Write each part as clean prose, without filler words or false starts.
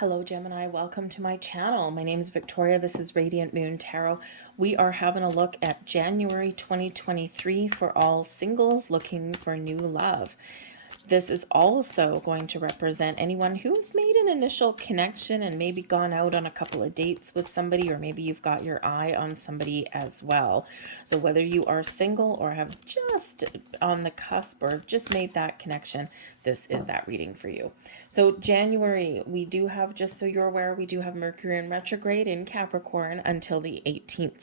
Hello, Gemini. Welcome to my channel. My name is Victoria. This is Radiant Moon Tarot. We are having a look at January 2023 for all singles looking for new love. This is also going to represent anyone who has made an initial connection and maybe gone out on a couple of dates with somebody, or maybe you've got your eye on somebody as well. So whether you are single or have just on the cusp or just made that connection, this is that reading for you. So January, we do have, just so you're aware, we do have Mercury in retrograde in Capricorn until the 18th.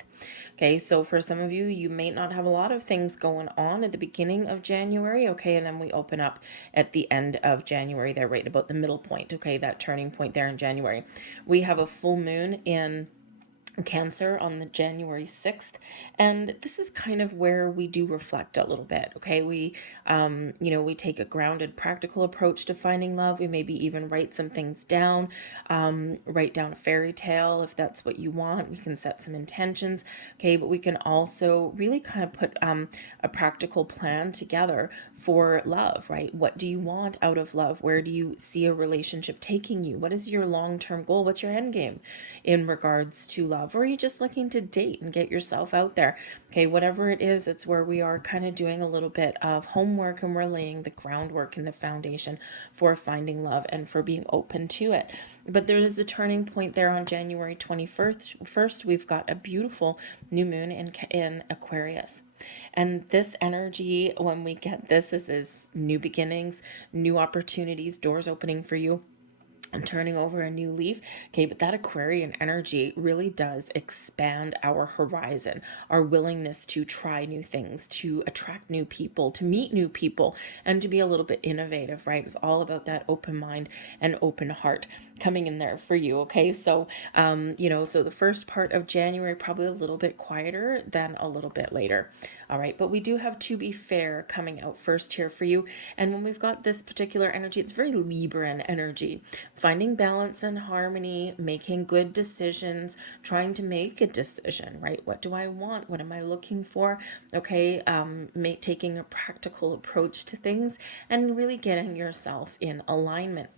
Okay, so for some of you, you may not have a lot of things going on at the beginning of January, okay, and then we open up at the end of January there, right about the middle point, okay, that turning point there in January. We have a full moon in Cancer on the January 6th, and this is kind of where we do reflect a little bit. Okay, we we take a grounded practical approach to finding love. We maybe even write some things down, write down a fairy tale if that's what you want. We can set some intentions, okay, but we can also really kind of put a practical plan together for love, right? What do you want out of love? Where do you see a relationship taking you? What is your long-term goal? What's your end game in regards to love? Or are you just looking to date and get yourself out there? Okay, whatever it is, it's where we are kind of doing a little bit of homework, and we're laying the groundwork and the foundation for finding love and for being open to it. But there is a turning point there on January 21st. First, we've got a beautiful new moon in Aquarius. And this energy, when we get this is new beginnings, new opportunities, doors opening for you, and turning over a new leaf. Okay, but that Aquarian energy really does expand our horizon, our willingness to try new things, to attract new people, to meet new people, and to be a little bit innovative, right? It's all about that open mind and open heart coming in there for you. Okay, so so the first part of January probably a little bit quieter than a little bit later. All right, but we do have To Be Fair coming out first here for you. And when we've got this particular energy, it's very Libran energy, finding balance and harmony, making good decisions, trying to make a decision, right? What do I want? What am I looking for? Okay, taking a practical approach to things and really getting yourself in alignment.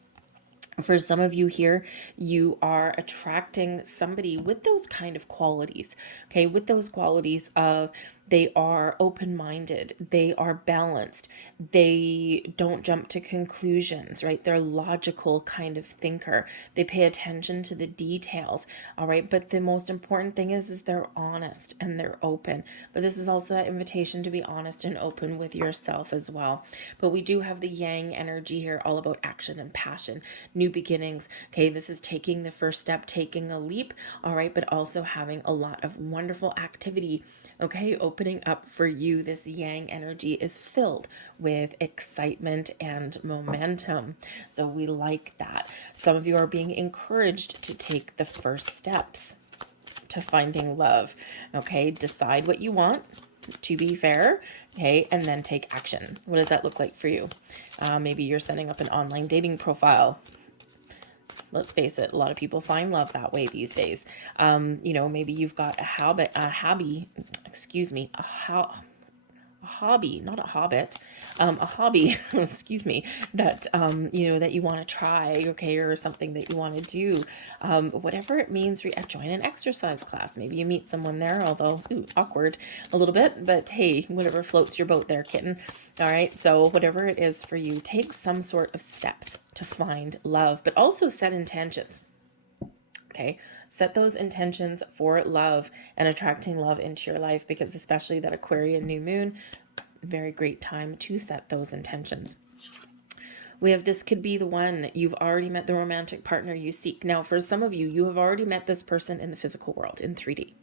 For some of you here, you are attracting somebody with those kind of qualities, okay, with those qualities of they are open-minded, they are balanced, they don't jump to conclusions, right? They're logical kind of thinker. They pay attention to the details, all right? But the most important thing is they're honest and they're open. But this is also that invitation to be honest and open with yourself as well. But we do have the Yang energy here, all about action and passion, new beginnings. Okay, this is taking the first step, taking a leap, all right, but also having a lot of wonderful activity. Okay, opening up for you. This Yang energy is filled with excitement and momentum. So we like that. Some of you are being encouraged to take the first steps to finding love. Okay, decide what you want, to be fair, okay, and then take action. What does that look like for you? Maybe you're setting up an online dating profile. Let's face it, a lot of people find love that way these days. Maybe you've got a hobby, not a hobbit, a hobby, excuse me, that, that you want to try, okay, or something that you want to do, whatever it means. Join an exercise class. Maybe you meet someone there, although awkward a little bit, but hey, whatever floats your boat there, kitten. All right, so whatever it is for you, take some sort of steps to find love, but also set intentions. Okay, set those intentions for love and attracting love into your life, because especially that Aquarian new moon, very great time to set those intentions. We have this could be the one. You've already met the romantic partner you seek. Now, for some of you, you have already met this person in the physical world, in 3D.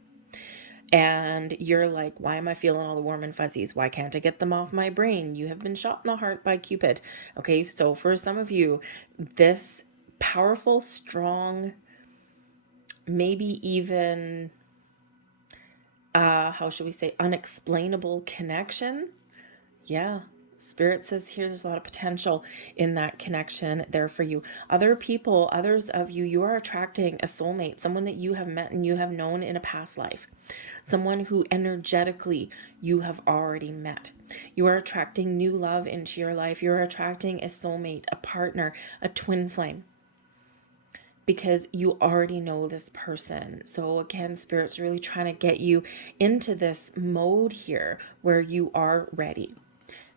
And you're like, why am I feeling all the warm and fuzzies? Why can't I get them off my brain? You have been shot in the heart by Cupid. Okay, so for some of you, this powerful, strong, maybe even, how should we say, unexplainable connection. Yeah. Spirit says here there's a lot of potential in that connection there for you. Others of you, you are attracting a soulmate, someone that you have met and you have known in a past life, someone who energetically you have already met. You are attracting new love into your life. You're attracting a soulmate, a partner, a twin flame. because you already know this person. So again, Spirit's really trying to get you into this mode here where you are ready.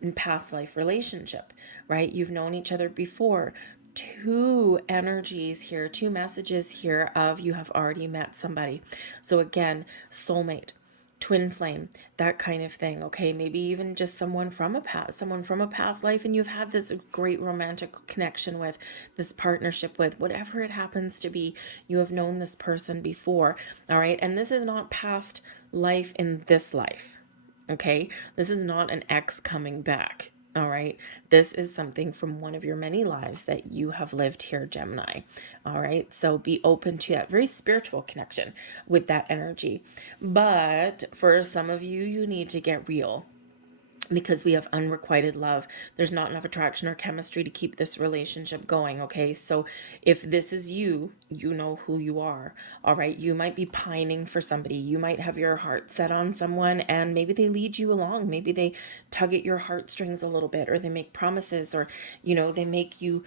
In past life relationship, right? You've known each other before. Two energies here, two messages here of you have already met somebody. So again, soulmate, twin flame, that kind of thing. Okay, maybe even just someone from a past life, and you've had this great romantic connection with, this partnership with, whatever it happens to be. You have known this person before. All right, and this is not past life in this life. Okay, this is not an ex coming back. All right, this is something from one of your many lives that you have lived here, Gemini. All right, so be open to that very spiritual connection with that energy. But for some of you, you need to get real, because we have unrequited love. There's not enough attraction or chemistry to keep this relationship going. Okay, so if this is you, you know who you are. All right, you might be pining for somebody. You might have your heart set on someone, and maybe they lead you along. Maybe they tug at your heartstrings a little bit, or they make promises, or they make you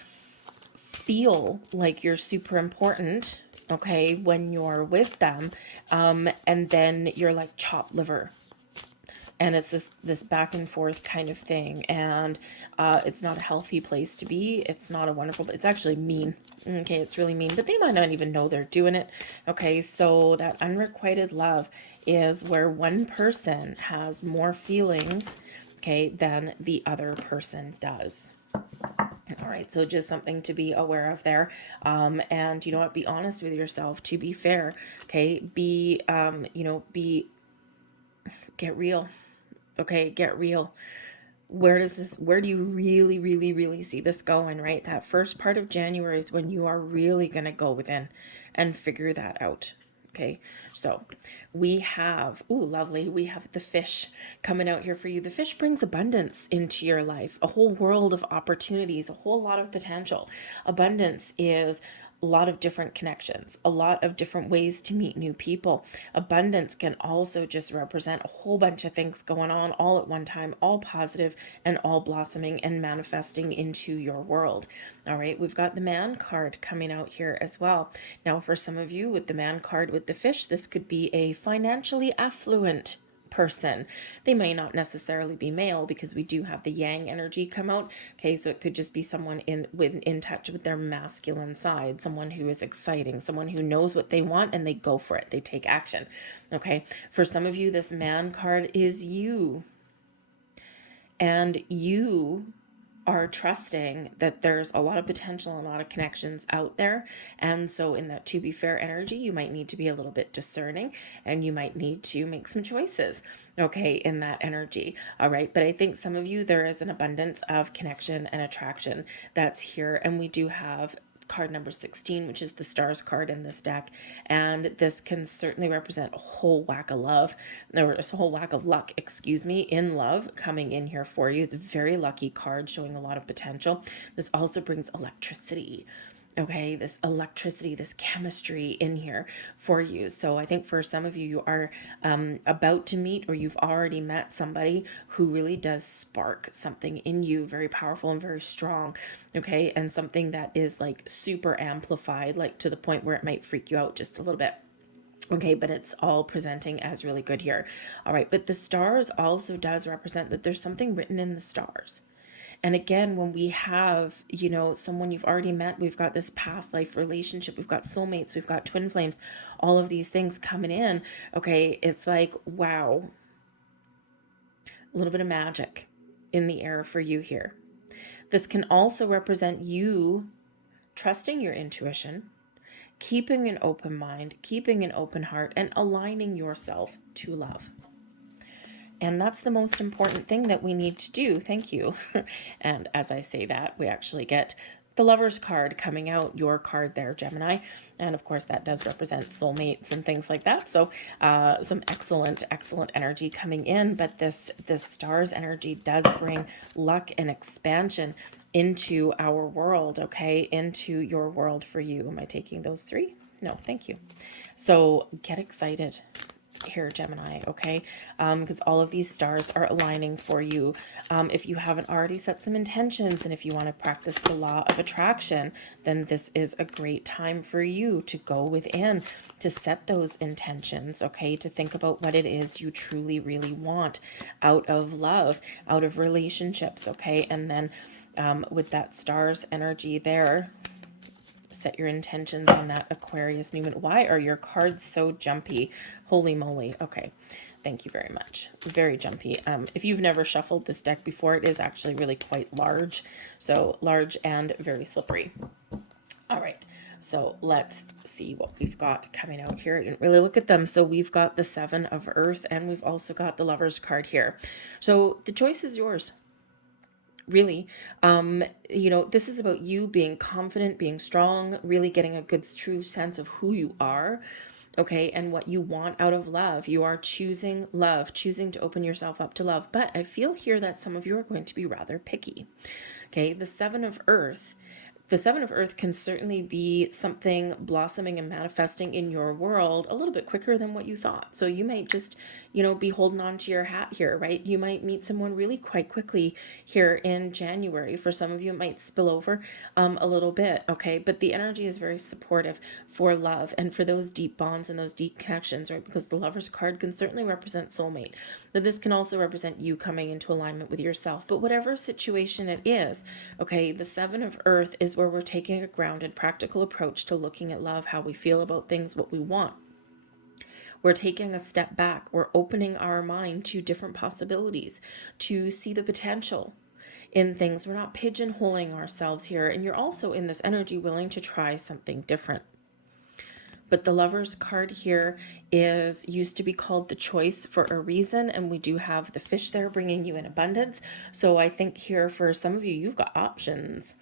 feel like you're super important, okay, when you're with them, and then you're like chopped liver, and it's this back and forth kind of thing, and it's not a healthy place to be. It's not a wonderful, it's actually mean. Okay, it's really mean, but they might not even know they're doing it. Okay, so that unrequited love is where one person has more feelings, okay, than the other person does. All right, so just something to be aware of there. And you know what, be honest with yourself, to be fair. Okay, get real. Okay, get real. Where do you really, really, really see this going, right? That first part of January is when you are really going to go within and figure that out. Okay, so we have, ooh, lovely, we have the fish coming out here for you. The fish brings abundance into your life, a whole world of opportunities, a whole lot of potential. Abundance is a lot of different connections, a lot of different ways to meet new people. Abundance can also just represent a whole bunch of things going on all at one time, all positive and all blossoming and manifesting into your world. All right, we've got the man card coming out here as well. Now, for some of you with the man card with the fish, this could be a financially affluent person. They may not necessarily be male, because we do have the yang energy come out. Okay, so it could just be someone in touch with their masculine side, someone who is exciting, someone who knows what they want and they go for it, they take action. Okay, for some of you, this man card is you, and you are trusting that there's a lot of potential and a lot of connections out there. And so in that to be fair energy, you might need to be a little bit discerning, and you might need to make some choices, okay, in that energy. All right, but I think some of you, there is an abundance of connection and attraction that's here. And we do have card number 16, which is the stars card in this deck, and this can certainly represent a whole whack of love, or a whole whack of luck, excuse me, in love coming in here for you. It's a very lucky card showing a lot of potential. This also brings electricity. Okay, this electricity, this chemistry in here for you. So I think for some of you, you are about to meet, or you've already met somebody who really does spark something in you, very powerful and very strong. Okay, and something that is like super amplified, like to the point where it might freak you out just a little bit. Okay, but it's all presenting as really good here. All right, but the stars also does represent that there's something written in the stars. And again, when we have, someone you've already met, we've got this past life relationship, we've got soulmates, we've got twin flames, all of these things coming in. Okay, it's like, wow, a little bit of magic in the air for you here. This can also represent you trusting your intuition, keeping an open mind, keeping an open heart, and aligning yourself to love. And that's the most important thing that we need to do. Thank you. And as I say that, we actually get the Lover's card coming out, your card there, Gemini. And of course, that does represent soulmates and things like that. So some excellent, excellent energy coming in. But this stars energy does bring luck and expansion into our world, okay? Into your world for you. Am I taking those three? No, thank you. So get excited. here, Gemini, okay? Because all of these stars are aligning for you. If you haven't already set some intentions, and if you want to practice the law of attraction, then this is a great time for you to go within, to set those intentions, okay? To think about what it is you truly, really want out of love, out of relationships, okay? And then with that stars energy there, set your intentions on that Aquarius new moon. Why are your cards so jumpy? Holy moly. Okay. Thank you very much. Very jumpy. If you've never shuffled this deck before, it is actually really quite large. So large and very slippery. All right. So let's see what we've got coming out here. I didn't really look at them. So we've got the Seven of Earth, and we've also got the Lover's card here. So the choice is yours. Really, this is about you being confident, being strong, really getting a good true sense of who you are, okay, and what you want out of love. You are choosing love, choosing to open yourself up to love. But I feel here that some of you are going to be rather picky. Okay, the Seven of Earth can certainly be something blossoming and manifesting in your world a little bit quicker than what you thought. So you might just, be holding on to your hat here, right? You might meet someone really quite quickly here in January. For some of you, it might spill over a little bit, okay? But the energy is very supportive for love and for those deep bonds and those deep connections, right? Because the Lover's card can certainly represent soulmate, but this can also represent you coming into alignment with yourself. But whatever situation it is, okay, the Seven of Earth is where we're taking a grounded, practical approach to looking at love, how we feel about things, what we want. We're taking a step back. We're opening our mind to different possibilities, to see the potential in things. We're not pigeonholing ourselves here. And you're also in this energy willing to try something different. But the Lover's card here used to be called the Choice for a reason. And we do have the fish there bringing you in abundance. So I think here for some of you, you've got options.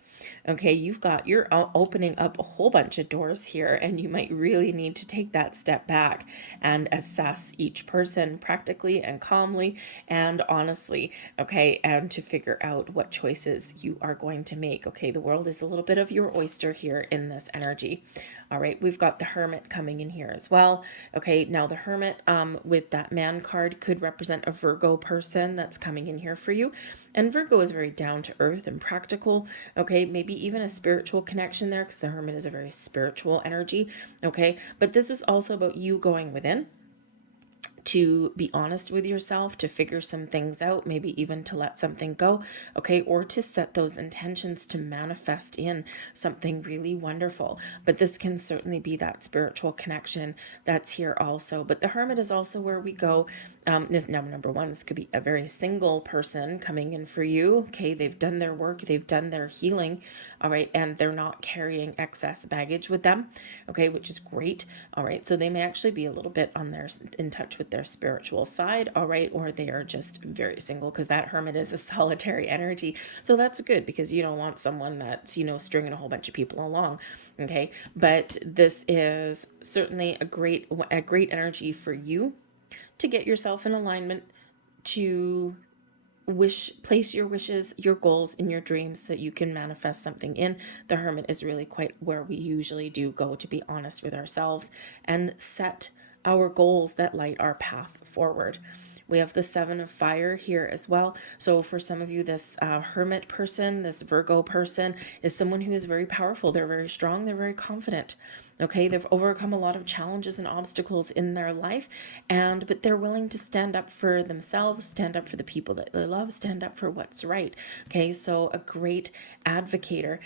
Okay, you're opening up a whole bunch of doors here, and you might really need to take that step back and assess each person practically and calmly and honestly, okay, and to figure out what choices you are going to make. Okay, the world is a little bit of your oyster here in this energy. All right, we've got the Hermit coming in here as well. Okay, now the Hermit with that Man card could represent a Virgo person that's coming in here for you. And Virgo is very down to earth and practical. Okay, maybe even a spiritual connection there, because the Hermit is a very spiritual energy. Okay, but this is also about you going within, to be honest with yourself, to figure some things out, maybe even to let something go, okay, or to set those intentions to manifest in something really wonderful. But this can certainly be that spiritual connection that's here also. But the Hermit is also where we go. This number one, this could be a very single person coming in for you. Okay, they've done their work, they've done their healing, all right, and they're not carrying excess baggage with them, okay, which is great. All right, so they may actually be a little bit in touch with their spiritual side, all right, or they are just very single, because that Hermit is a solitary energy. So that's good, because you don't want someone that's, stringing a whole bunch of people along, okay? But this is certainly a great energy for you to get yourself in alignment, to place your wishes, your goals, and your dreams so that you can manifest something in. The Hermit is really quite where we usually do go to be honest with ourselves and set our goals that light our path forward. We have the Seven of Fire here as well. So for some of you, this Hermit person, this Virgo person, is someone who is very powerful. They're very strong. They're very confident. Okay, they've overcome a lot of challenges and obstacles in their life, but they're willing to stand up for themselves, stand up for the people that they love, stand up for what's right. Okay, so a great advocator.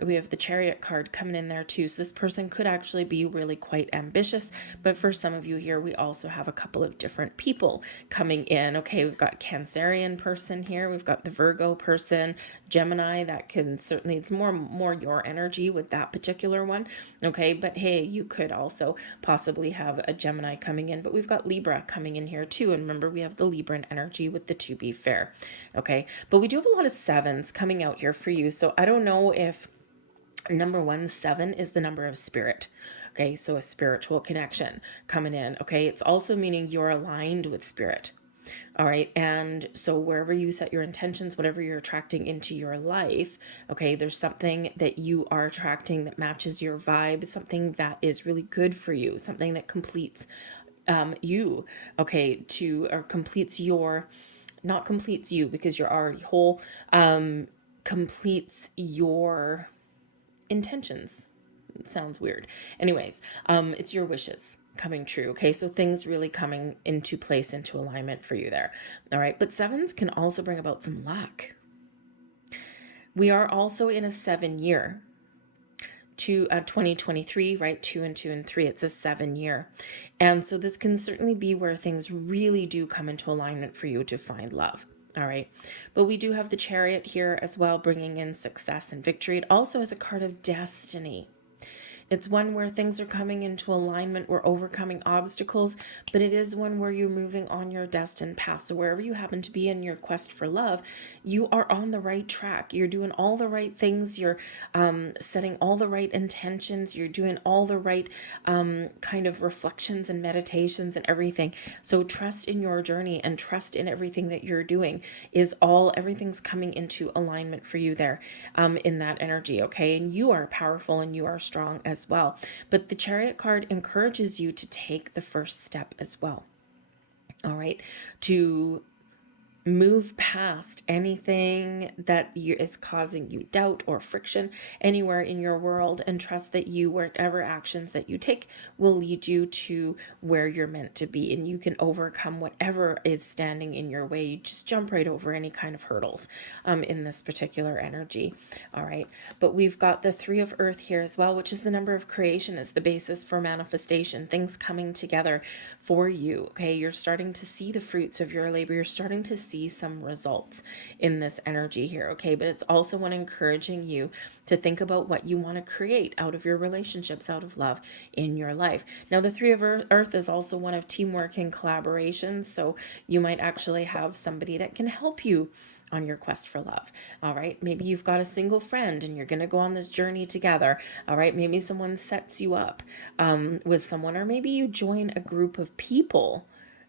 We have the Chariot card coming in there too. So this person could actually be really quite ambitious, but for some of you here, we also have a couple of different people coming in. Okay, we've got Cancerian person here, we've got the Virgo person, Gemini. That can certainly, it's more your energy with that particular one. Okay, but hey, you could also possibly have a Gemini coming in, but we've got Libra coming in here too. And remember, we have the Libran energy with the To Be Fair. Okay, but we do have a lot of sevens coming out here for you. So I don't know if number 7 is the number of spirit. Okay, so a spiritual connection coming in. Okay, it's also meaning you're aligned with spirit. All right. And so wherever you set your intentions, whatever you're attracting into your life, okay, there's something that you are attracting that matches your vibe, something that is really good for you, something that completes you, okay, to, or completes your, not completes you because you're already whole, completes your intentions. It sounds weird. Anyways, it's your wishes coming true. Okay, so things really coming into place, into alignment for you there. All right, but sevens can also bring about some luck. We are also in a 7-year to 2023, right? 2 and 2 and 3, it's a 7-year. And so this can certainly be where things really do come into alignment for you to find love. All right. But we do have the Chariot here as well, bringing in success and victory. It also is a card of destiny. It's one where things are coming into alignment, we're overcoming obstacles, but it is one where you're moving on your destined path. So wherever you happen to be in your quest for love, you are on the right track. You're doing all the right things. You're setting all the right intentions. You're doing all the right kind of reflections and meditations and everything. So trust in your journey and trust in everything that you're doing everything's coming into alignment for you there in that energy, okay? And you are powerful and you are strong as well. But the Chariot card encourages you to take the first step as well. All right, to move past anything that is causing you doubt or friction anywhere in your world, and trust that whatever actions that you take will lead you to where you're meant to be, and you can overcome whatever is standing in your way. You just jump right over any kind of hurdles in this particular energy. All right, but we've got the 3 of Earth here as well, which is the number of creation. It's the basis for manifestation, things coming together for you. Okay, you're starting to see the fruits of your labor. You're starting to see some results in this energy here, okay? But it's also one encouraging you to think about what you want to create out of your relationships, out of love in your life. Now, the 3 of Earth is also one of teamwork and collaboration, so you might actually have somebody that can help you on your quest for love. All right, maybe you've got a single friend and you're going to go on this journey together. All right, maybe someone sets you up with someone, or maybe you join a group of people,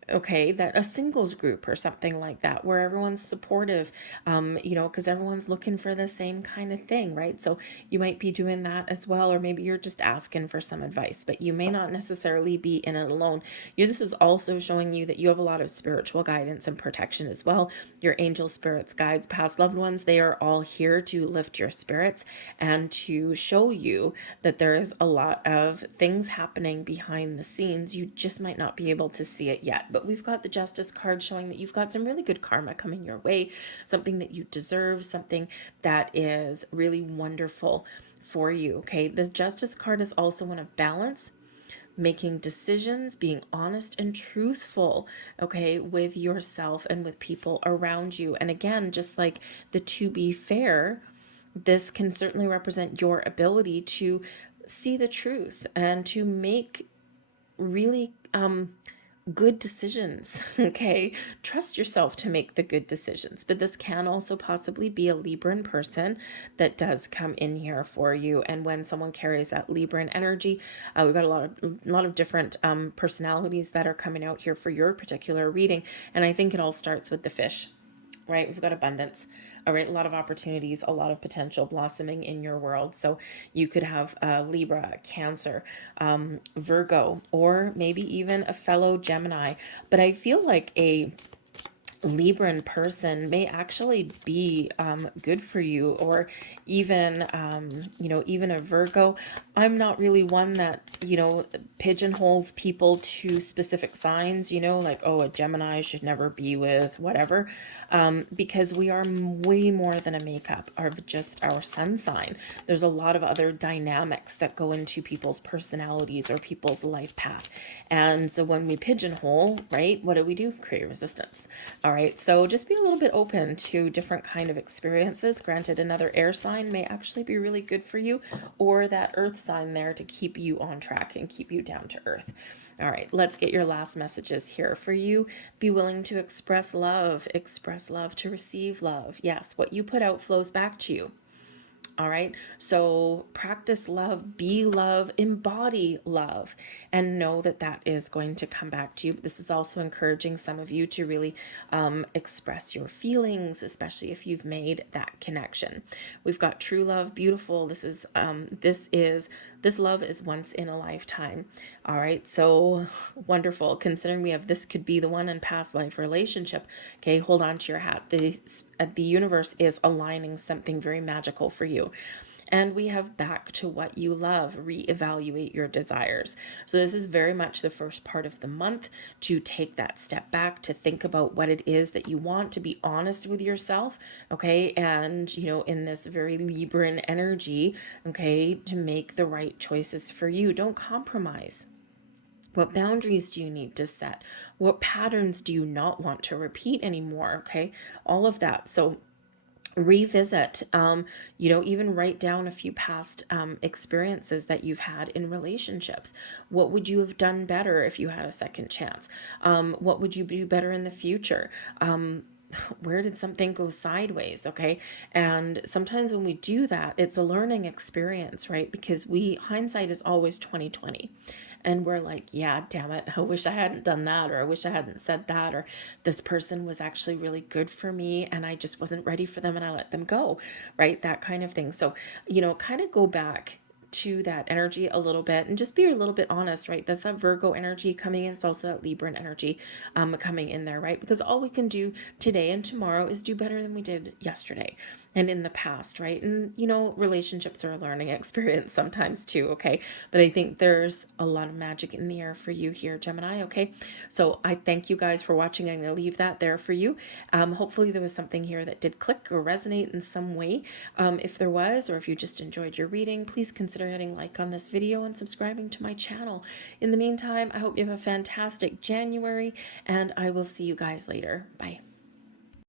okay, that a singles group or something like that, where everyone's supportive, because everyone's looking for the same kind of thing, right? So you might be doing that as well, or maybe you're just asking for some advice, but you may not necessarily be in it alone. This is also showing you that you have a lot of spiritual guidance and protection as well. Your angel spirits, guides, past loved ones, they are all here to lift your spirits and to show you that there is a lot of things happening behind the scenes. You just might not be able to see it yet. But we've got the Justice card showing that you've got some really good karma coming your way, something that you deserve, something that is really wonderful for you, okay? The Justice card is also one of balance, making decisions, being honest and truthful, okay, with yourself and with people around you. And again, just like the to be fair, this can certainly represent your ability to see the truth and to make really good decisions, okay? Trust yourself to make the good decisions. But this can also possibly be a Libran person that does come in here for you. And when someone carries that Libran energy, we've got a lot of different personalities that are coming out here for your particular reading. And I think it all starts with the fish, right? We've got abundance. All right, a lot of opportunities, a lot of potential blossoming in your world. So you could have Libra, Cancer, Virgo, or maybe even a fellow Gemini. But I feel like a Libran person may actually be good for you, or even even a Virgo. I'm not really one that pigeonholes people to specific signs, like, oh, a Gemini should never be with whatever, because we are way more than a makeup of just our sun sign. There's a lot of other dynamics that go into people's personalities or people's life path. And so when we pigeonhole, right, what do? Create resistance. All right, so just be a little bit open to different kind of experiences. Granted, another air sign may actually be really good for you, or that earth sign there to keep you on track and keep you down to earth. All right, let's get your last messages here for you. Be willing to express love to receive love. Yes, what you put out flows back to you. All right. So practice love, be love, embody love, and know that that is going to come back to you. This is also encouraging some of you to really express your feelings, especially if you've made that connection. We've got true love, beautiful. This love is once in a lifetime. All right. So wonderful. Considering we have this could be the one in past life relationship. Okay. Hold on to your hat. The universe is aligning something very magical for you. And we have back to what you love, reevaluate your desires. So this is very much the first part of the month to take that step back, to think about what it is that you want, to be honest with yourself, okay? And, in this very Libran energy, okay, to make the right choices for you. Don't compromise. What boundaries do you need to set? What patterns do you not want to repeat anymore? Okay, all of that. So revisit, even write down a few past experiences that you've had in relationships. What would you have done better if you had a second chance? What would you do better in the future? Where did something go sideways? Okay. And sometimes when we do that, it's a learning experience, right? Because hindsight is always 2020. And we're like, yeah, damn it, I wish I hadn't done that, or I wish I hadn't said that, or this person was actually really good for me and I just wasn't ready for them and I let them go, right? That kind of thing. So, kind of go back to that energy a little bit and just be a little bit honest, right? That's that Virgo energy coming in. It's also that Libran energy coming in there, right? Because all we can do today and tomorrow is do better than we did yesterday and in the past, right? And, relationships are a learning experience sometimes too, okay? But I think there's a lot of magic in the air for you here, Gemini, okay? So I thank you guys for watching. I'm going to leave that there for you. Hopefully there was something here that did click or resonate in some way. If there was, or if you just enjoyed your reading, please consider hitting like on this video and subscribing to my channel. In the meantime, I hope you have a fantastic January, and I will see you guys later. Bye.